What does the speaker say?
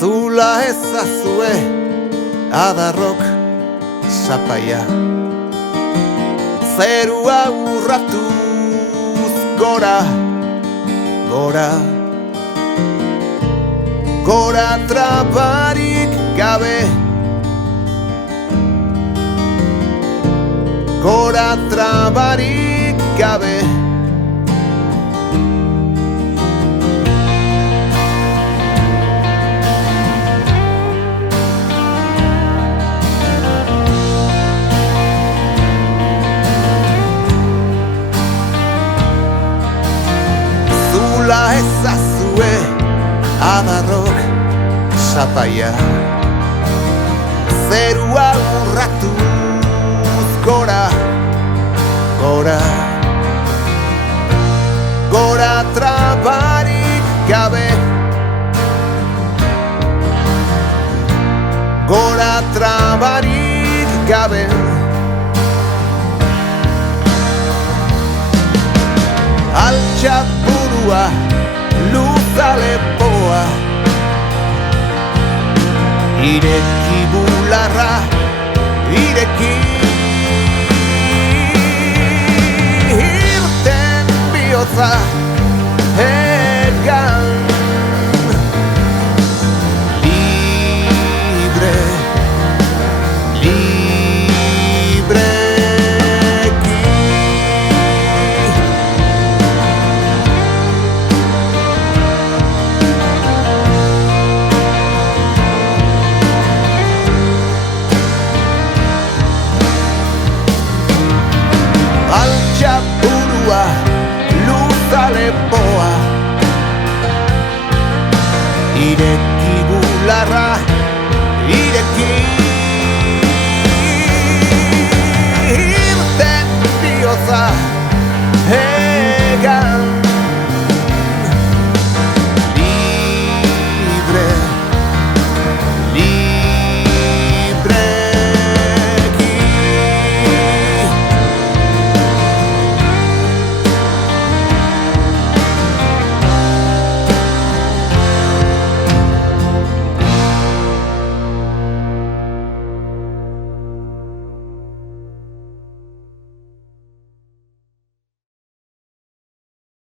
Zula ezazue adarrok zapaia, zerua urratuz gora, gora, gora trabarik gabe, gora trabarik gabe. Zula ezazue adarrok zapaia, zerua urratuz gora, gora, gora trabarik gabe, gora trabarik gabe. Altxat burua, luza lepoa, ireki bularra, ireki. Irten bihotza,